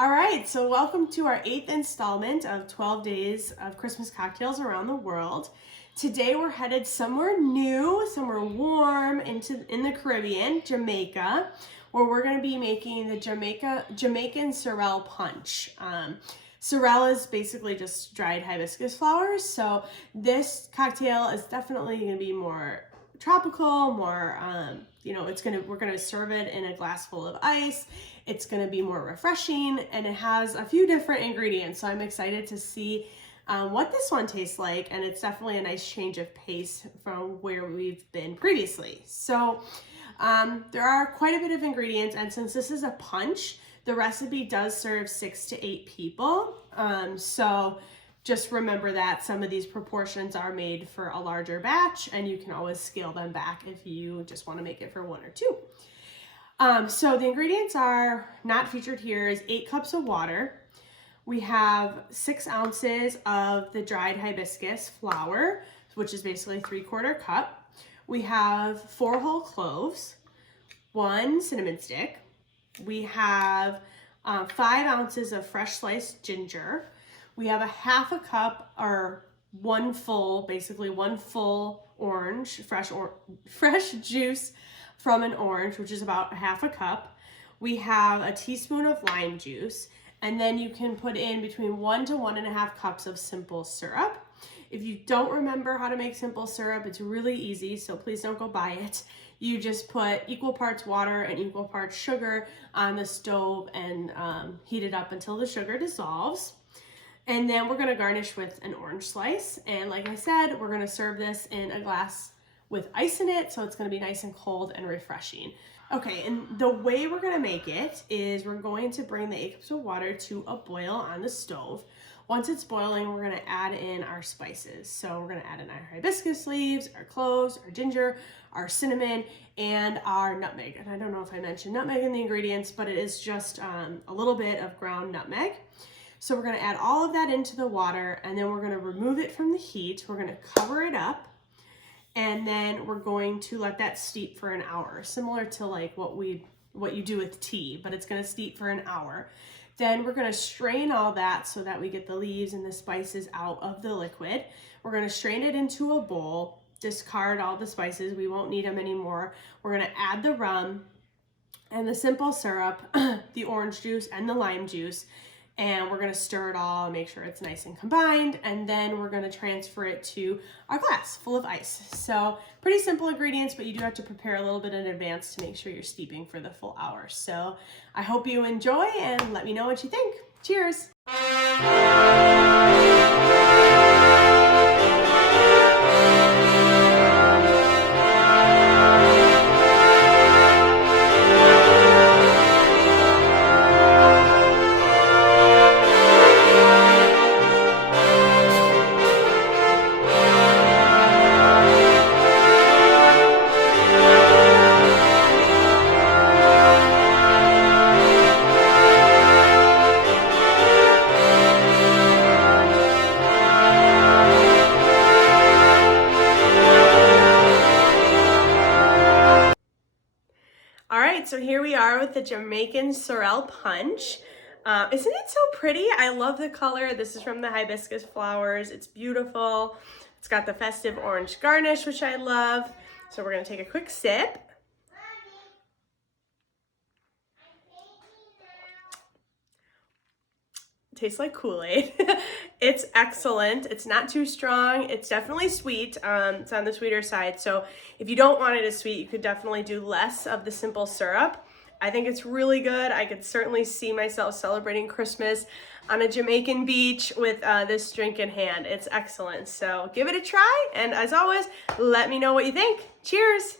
All right, so welcome to our 8th installment of 12 Days of Christmas Cocktails Around the World. Today we're headed somewhere new, somewhere warm in the Caribbean, Jamaica, where we're going to be making the Jamaican Sorrel punch. Sorrel is basically just dried hibiscus flowers, so this cocktail is definitely going to be more tropical, more, we're gonna serve it in a glass full of ice. It's gonna be more refreshing, and it has a few different ingredients, so I'm excited to see what this one tastes like, and it's definitely a nice change of pace from where we've been previously. So there are quite a bit of ingredients, and since this is a punch, the recipe does serve 6 to 8 people. So just remember that some of these proportions are made for a larger batch, and you can always scale them back if you just want to make it for 1 or 2. So the ingredients are not featured here is 8 cups of water. We have 6 ounces of the dried hibiscus flower, which is basically 3/4 cup. We have 4 whole cloves, 1 cinnamon stick. We have 5 ounces of fresh sliced ginger. We have a 1/2 cup or one full orange, fresh juice from an orange, which is about 1/2 cup. We have a teaspoon of lime juice, and then you can put in between 1 to 1.5 cups of simple syrup. If you don't remember how to make simple syrup, it's really easy, so please don't go buy it. You just put equal parts water and equal parts sugar on the stove and heat it up until the sugar dissolves. And then we're gonna garnish with an orange slice. And like I said, we're gonna serve this in a glass with ice in it, so it's gonna be nice and cold and refreshing. Okay, and the way we're gonna make it is we're going to bring the 8 cups of water to a boil on the stove. Once it's boiling, we're gonna add in our spices. So we're gonna add in our hibiscus leaves, our cloves, our ginger, our cinnamon, and our nutmeg. And I don't know if I mentioned nutmeg in the ingredients, but it is just a little bit of ground nutmeg. So we're gonna add all of that into the water, and then we're gonna remove it from the heat. We're gonna cover it up, and then we're going to let that steep for an hour, similar to like what you do with tea, but it's gonna steep for an hour. Then we're gonna strain all that so that we get the leaves and the spices out of the liquid. We're gonna strain it into a bowl, discard all the spices, we won't need them anymore. We're gonna add the rum and the simple syrup, the orange juice and the lime juice, and we're gonna stir it all and make sure it's nice and combined, and then we're gonna transfer it to our glass full of ice. So pretty simple ingredients, but you do have to prepare a little bit in advance to make sure you're steeping for the full hour. So I hope you enjoy, and let me know what you think. Cheers. All right, so here we are with the Jamaican Sorrel punch. Isn't it so pretty? I love the color. This is from the hibiscus flowers. It's beautiful. It's got the festive orange garnish, which I love. So we're gonna take a quick sip. Tastes like Kool-Aid. It's excellent. It's not too strong. It's definitely sweet. It's on the sweeter side. So if you don't want it as sweet, you could definitely do less of the simple syrup. I think it's really good. I could certainly see myself celebrating Christmas on a Jamaican beach with this drink in hand. It's excellent. So give it a try. And as always, let me know what you think. Cheers.